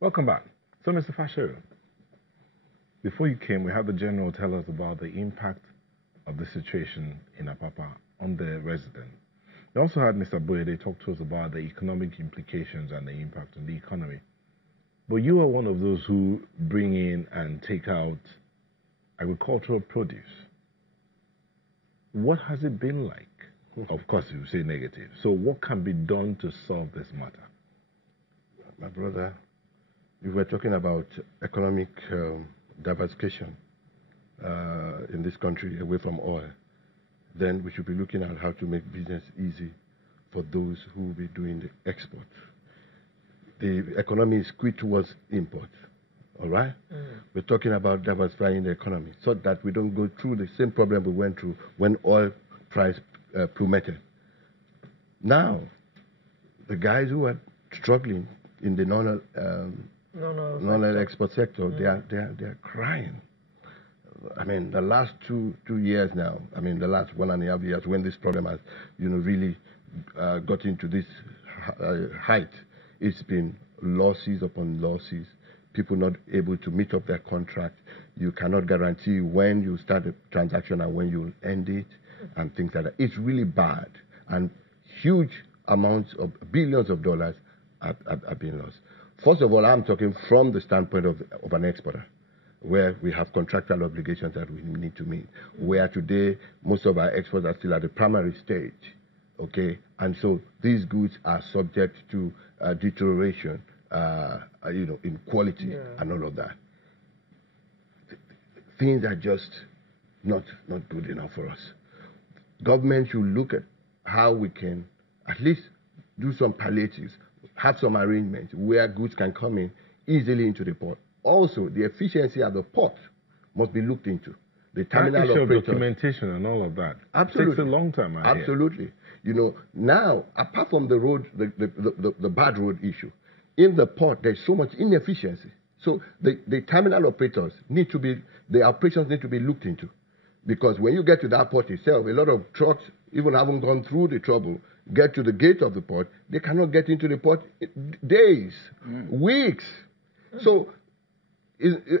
Welcome back. So, Mr. Fasho, before you came, we had the general tell us about the impact of the situation in Apapa on the resident. We also had Mr. Boyede talk to us about the economic implications and the impact on the economy. But you are one of those who bring in and take out agricultural produce. What has it been like? Of course, you say negative. So what can be done to solve this matter? My brother, if we're talking about economic diversification in this country away from oil, then we should be looking at how to make business easy for those who will be doing the export. The economy is skewed towards import, all right? We're talking about diversifying the economy so that we don't go through the same problem we went through when oil price plummeted. Now, the guys who are struggling in the non-oil export sector, they are crying. I mean, the last two years now, I mean, the last 1.5 years when this problem has, really got into this height, it's been losses upon losses, people not able to meet up their contract. You cannot guarantee when you start a transaction and when you end it and things like that. It's really bad, and huge amounts of billions of dollars are being lost. First of all, I'm talking from the standpoint of an exporter, where we have contractual obligations that we need to meet, where today most of our exports are still at the primary stage, okay? And so these goods are subject to deterioration, in quality and all of that. Things are just not good enough for us. Government should look at how we can at least do some palliatives, have some arrangements where goods can come in easily into the port. Also, the efficiency at the port must be looked into. The terminal operators, documentation and all of that. Absolutely. It takes a long time. Absolutely. Now, apart from the road, the bad road issue, in the port there's so much inefficiency. So the terminal operators the operations need to be looked into, because when you get to that port itself, a lot of trucks even haven't gone through the trouble, get to the gate of the port, they cannot get into the port days, weeks. So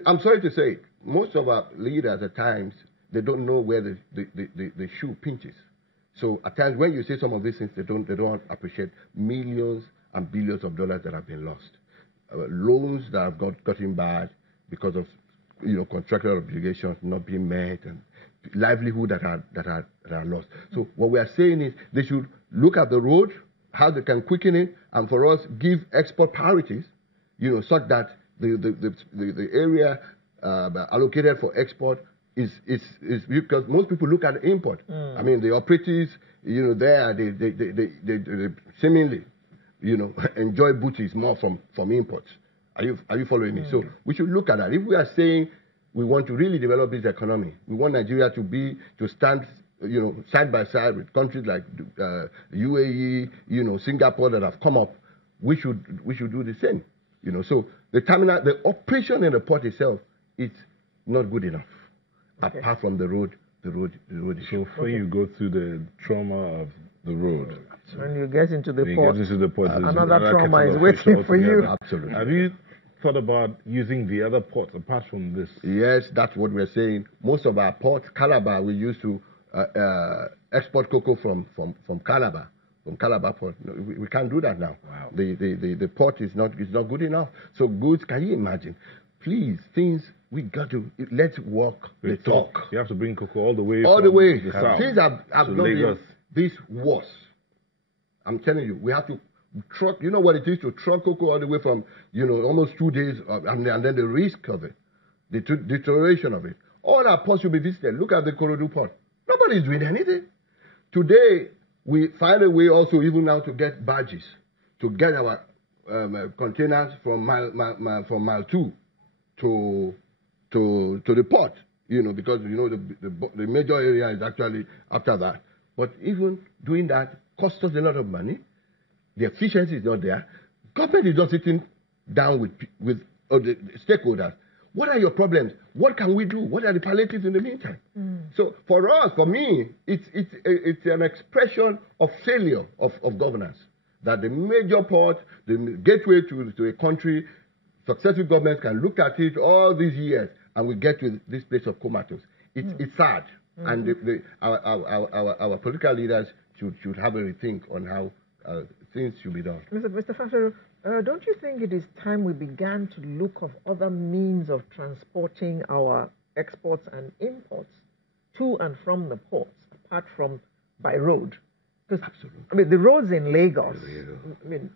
I'm sorry to say, most of our leaders at times, they don't know where the shoe pinches. So at times when you say some of these things, they don't appreciate millions and billions of dollars that have been lost. Loans that have gotten bad because of contractual obligations not being met, and livelihood that are lost. So what we are saying is they should look at the road, how they can quicken it, and for us give export priorities, such that the area allocated for export is because most people look at import. I mean, the operatives, there they seemingly, enjoy booties more from imports. Are you following me? So we should look at that. If we are saying we want to really develop this economy, we want Nigeria to stand, side by side with countries like UAE, Singapore that have come up, we should do the same. So the terminal, the operation in the port itself, it's not good enough. Okay. Apart from the road issue. So you go through the trauma of the road. When you get into the port, another trauma is waiting for you. Absolutely. Have you thought about using the other ports apart from this? Yes, that's what we're saying. Most of our ports, Calabar, we used to export cocoa from Calabar. From Calabar port, we can't do that now. Wow. The port is not good enough. So goods, can you imagine? Please, things we got to let's walk the talk. You have to bring cocoa all the way. The south. Things have done this worse. I'm telling you, we have to truck. You know what it is to truck cocoa all the way from almost 2 days, and then the risk of it, the deterioration of it. All our ports should be visited. Look at the Korodu port. Nobody's doing anything. Today, we find a way also even now to get barges, to get our containers from mile 2 to the port, because the major area is actually after that. But even doing that costs us a lot of money. The efficiency is not there. Government is not sitting down with the stakeholders. What are your problems? What can we do? What are the palliatives in the meantime? So for me, it's an expression of failure of governance. That the major port, the gateway to a country, successive governments can look at it all these years and we get to this place of comatose. It's sad. And our political leaders should have a rethink on how things should be done. Mr. Fasheru, don't you think it is time we began to look of other means of transporting our exports and imports to and from the ports, apart from by road? Because, Absolutely. I mean, the roads in Lagos, I mean,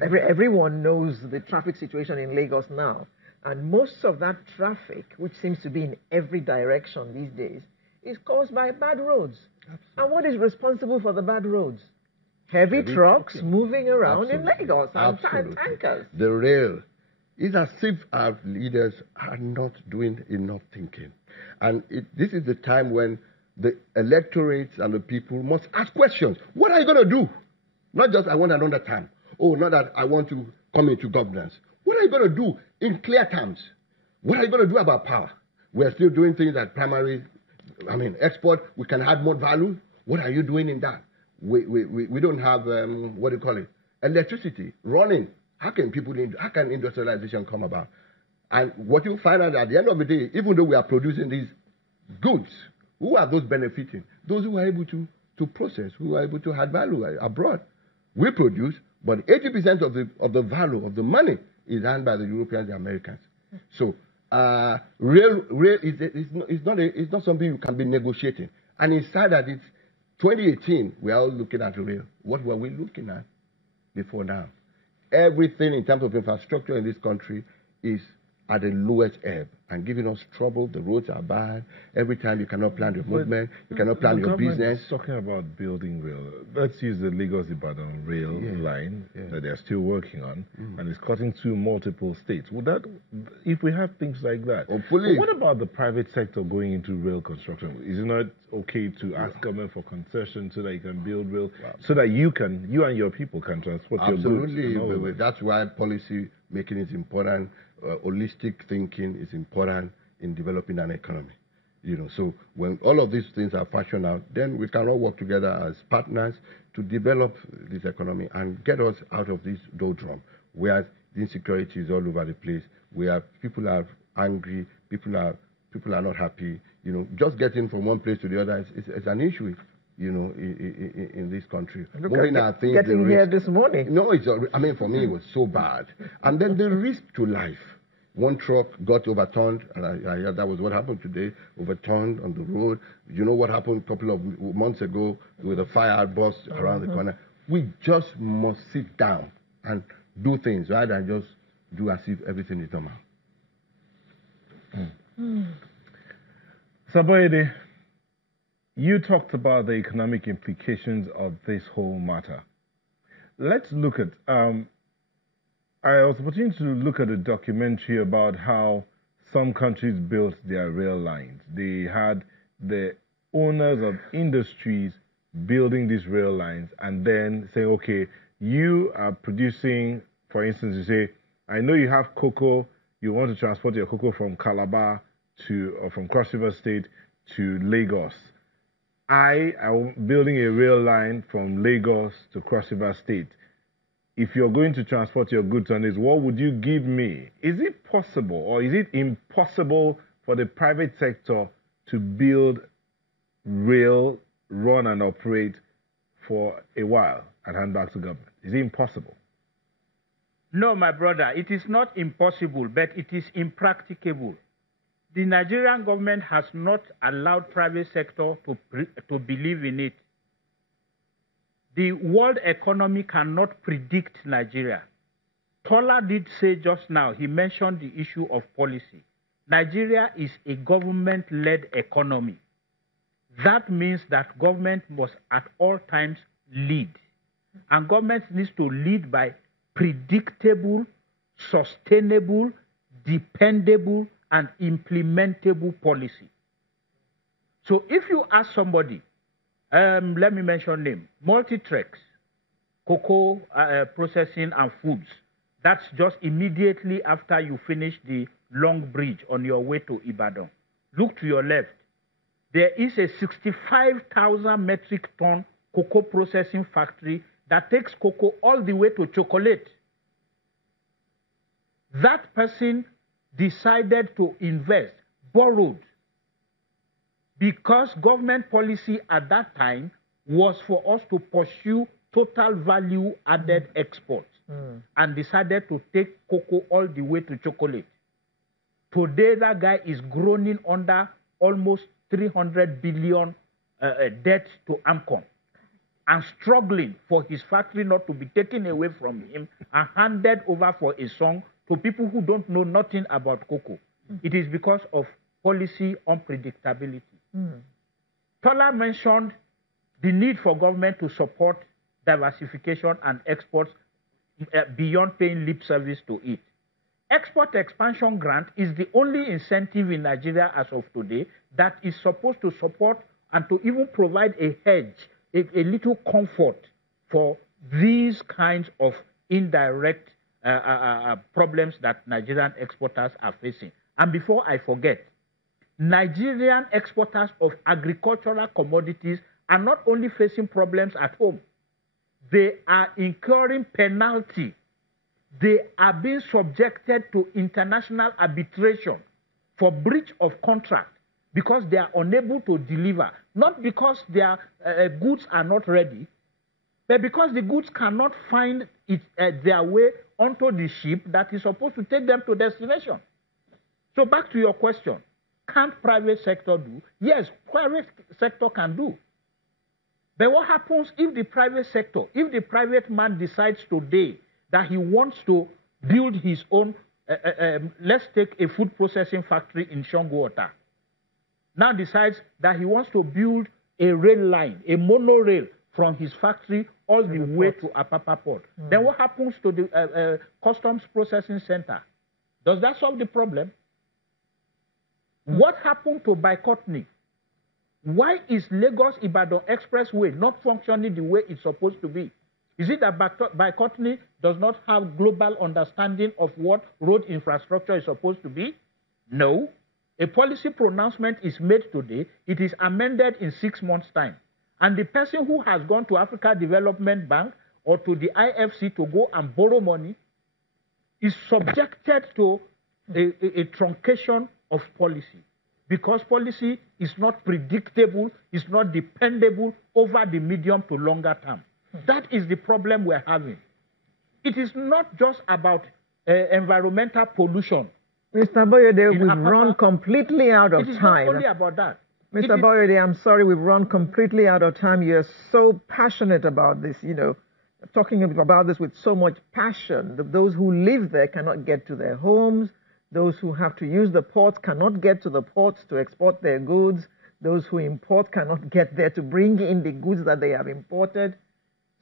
everyone knows the traffic situation in Lagos now. And most of that traffic, which seems to be in every direction these days, is caused by bad roads. Absolutely. And what is responsible for the bad roads? Heavy trucks moving around in Lagos and tankers. The rail. It's as if our leaders are not doing enough thinking. And this is the time when the electorates and the people must ask questions. What are you going to do? Not just, I want another term. Oh, not that I want to come into governance. What are you going to do in clear terms? What are you going to do about power? We're still doing things at primary, export. We can add more value. What are you doing in that? We don't have, electricity running. How can industrialization come about? And what you find out at the end of the day, even though we are producing these goods, who are those benefiting? Those who are able to process, who are able to add value abroad. We produce, but 80% of the value of the money is earned by the Europeans and Americans. So rail is not something you can be negotiating. And it's sad that it's 2018, we are all looking at rail. What were we looking at before now? Everything in terms of infrastructure in this country is at the lowest ebb and giving us trouble. The roads are bad. Every time you cannot plan your movement, you cannot plan your business. Talking about building rail, let's use the Lagos-Ibadan rail line that they're still working on, and it's cutting through multiple states. Would that, if we have things like that, hopefully. What about the private sector going into rail construction? Is it not okay to ask government for concession so that you can build rail, so that you and your people can transport your goods? Absolutely. That's why policy making is important. Holistic thinking is important in developing an economy. So when all of these things are fashioned out, then we can all work together as partners to develop this economy and get us out of this doldrum where the insecurity is all over the place, where people are angry, people are not happy. Just getting from one place to the other is an issue. In this country. Getting here this morning. No, for me, it was so bad. And then the risk to life. One truck got overturned, and I heard that was what happened today, overturned on the road. You know what happened a couple of months ago with a fire burst around the corner? We just must sit down and do things rather than just do as if everything is normal. Saboyede, you talked about the economic implications of this whole matter. Let's look at, I was opportunity to look at a documentary about how some countries built their rail lines. They had the owners of industries building these rail lines and then saying, okay, you are producing, for instance, you say, I know you have cocoa, you want to transport your cocoa from Calabar or from Cross River State to Lagos. I am building a rail line from Lagos to Cross River State. If you're going to transport your goods on this, what would you give me? Is it possible or is it impossible for the private sector to build rail, run and operate for a while and hand back to government? Is it impossible? No, my brother, it is not impossible, but it is impracticable. The Nigerian government has not allowed private sector to believe in it. The world economy cannot predict Nigeria. Tola did say just now, he mentioned the issue of policy. Nigeria is a government-led economy. That means that government must at all times lead. And government needs to lead by predictable, sustainable, dependable, and implementable policy. So if you ask somebody, let me mention name, Multitrex, cocoa processing and foods, that's just immediately after you finish the long bridge on your way to Ibadan. Look to your left. There is a 65,000 metric ton cocoa processing factory that takes cocoa all the way to chocolate. That person decided to invest, borrowed, because government policy at that time was for us to pursue total value added exports and decided to take cocoa all the way to chocolate. Today, that guy is groaning under almost 300 billion debt to AMCON and struggling for his factory not to be taken away from him and handed over for a song to people who don't know nothing about cocoa. It is because of policy unpredictability. Tola mentioned the need for government to support diversification and exports beyond paying lip service to it. Export expansion grant is the only incentive in Nigeria as of today that is supposed to support and to even provide a hedge, a little comfort for these kinds of indirect problems that Nigerian exporters are facing. And before I forget, Nigerian exporters of agricultural commodities are not only facing problems at home, they are incurring penalty. They are being subjected to international arbitration for breach of contract because they are unable to deliver, not because their goods are not ready, but because the goods cannot find their way onto the ship that is supposed to take them to destination. So back to your question, can't private sector do? Yes, private sector can do. But what happens if the private sector, if the private man decides today that he wants to build his own, let's take a food processing factory in Shangwater, now decides that he wants to build a rail line, a monorail from his factory all the way to Apapa Port. Then what happens to the customs processing center? Does that solve the problem? What happened to Bicotny? Why is Lagos-Ibadan Expressway not functioning the way it's supposed to be? Is it that Bicotny does not have global understanding of what road infrastructure is supposed to be? No. A policy pronouncement is made today. It is amended in 6 months' time. And the person who has gone to Africa Development Bank or to the IFC to go and borrow money is subjected to a truncation of policy. Because policy is not predictable, is not dependable over the medium to longer term. That is the problem we're having. It is not just about environmental pollution. Mr. Boyode, we've run completely out of time. It is not only about that. Mr. Boyode, I'm sorry, we've run completely out of time. You're so passionate about this, talking about this with so much passion. Those who live there cannot get to their homes. Those who have to use the ports cannot get to the ports to export their goods. Those who import cannot get there to bring in the goods that they have imported.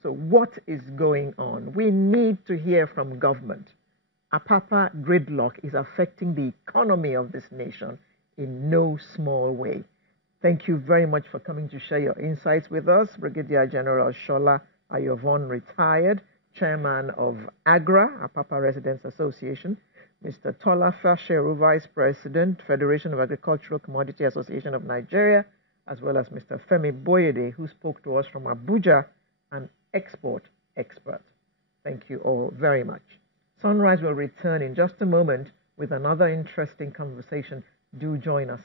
So what is going on? We need to hear from government. Apapa gridlock is affecting the economy of this nation in no small way. Thank you very much for coming to share your insights with us. Brigadier General Shola Ayovon, retired, Chairman of AGRA, Apapa Residents Association. Mr. Tola Fasheru, Vice President, Federation of Agricultural Commodity Association of Nigeria, as well as Mr. Femi Boyede, who spoke to us from Abuja, an export expert. Thank you all very much. Sunrise will return in just a moment with another interesting conversation. Do join us.